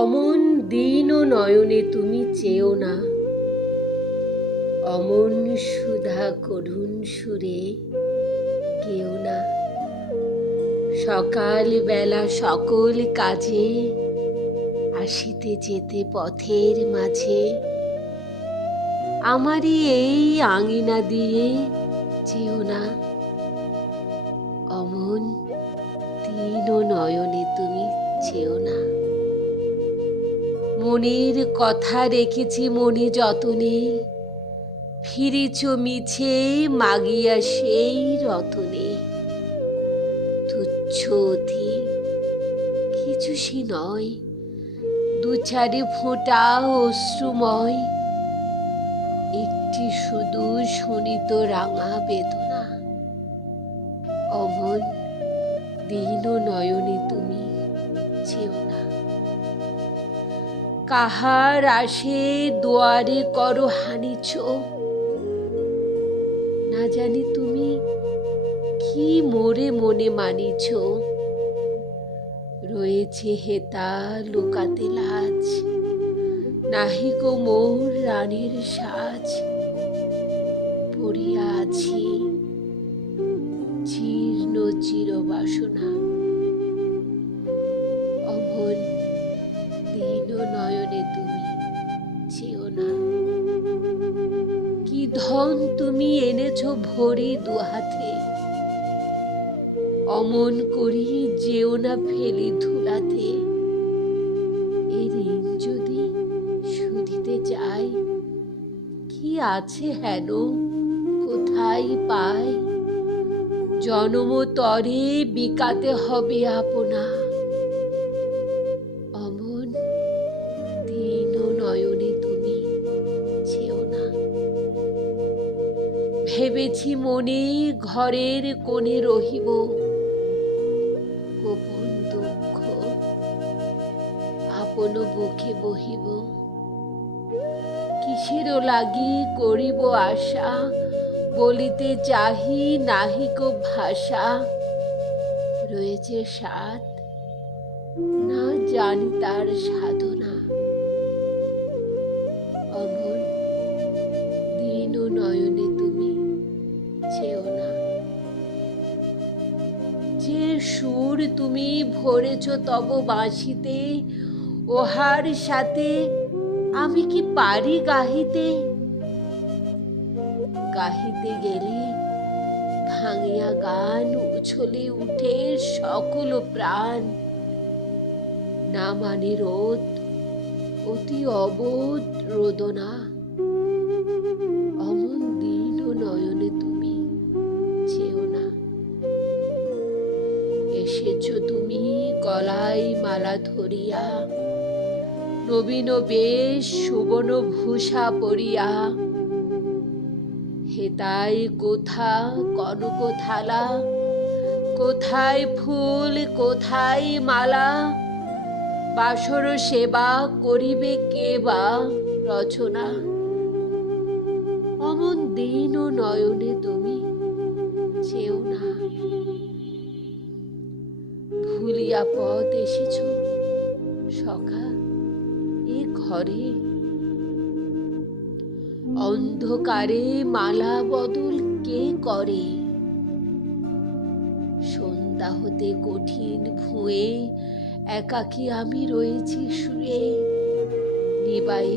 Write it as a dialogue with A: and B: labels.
A: অমন দিন ও নয়নে তুমি চেও না। অমন সুধা করুণ সুরে কেউ না। সকাল বেলা সকল কাজে আসিতে যেতে পথের মাঝে। আমারই এই আঙিনা দিয়ে চেও না। মনের কথা রেখেছি মনে যতনে। ফিরেছ মিছে, মাগিয়া সেই রতনে। তুচ্ছ অতি কিছু সে নয়। দু চারি ফোঁটা অশ্রুময়। একটি শুধু শোনিত রাঙা বেদনা। অমন দিন নয়নে তুমি চেও না। কাহার আসে দুয়ারে করো হানিছ। না জানি তুমি কি মোরে মনে মানিছ। রয়েছে হেতা লুকাতে লাজ নাহিক মোর রানীর সাজ। পড়িয়া আছি, জীর্ণ চির বাসনা ধন তুমি এনেছ ভরি দুহাতে। অমন করি যেও না ফেলে ধুলাতে। ঋণ যদি কি আছে হেন? কোথায় পাই? জনম তরে বিকাতে হবে আপনা। ভেবেছি মনে ঘরের কোণে রহিব। গোপন দুঃখ আপন বুকে বহিব। কিসেরও লাগি করিব আশা, বলিতে চাহি নাহিক ভাষা। রয়েছে সাত না জানি তার সাধনা। যে সুর তুমি ভরেছ তব বাঁশিতে, ওহার সাথে আমি কি পারি গাহিতে? গাহিতে গেলে ভাঙিয়া গান উছলে উঠে সকল প্রাণ। না মানে রোদ, অতি অবোধ রোদনা। এসেছ তুমি গলায় মালা ধরিয়া। নবীন বেশ সুবর্ণ ভূষা পরিয়া। হেতাই কোথা কনক থালা? কোথায় ফুল, কোথায় মালা? বাসর সেবা করিবে কে বা রচনা? অমন দিন ও নয়নে তুমি চেও না। ভুলিয়া পথ এসেছ। সখা এ ঘরে। অন্ধকারে মালা বদল কে করে? সন্ধ্যা হতে কঠিন ভুঁয়ে একাকী আমি রয়েছি শুয়ে। নিবাই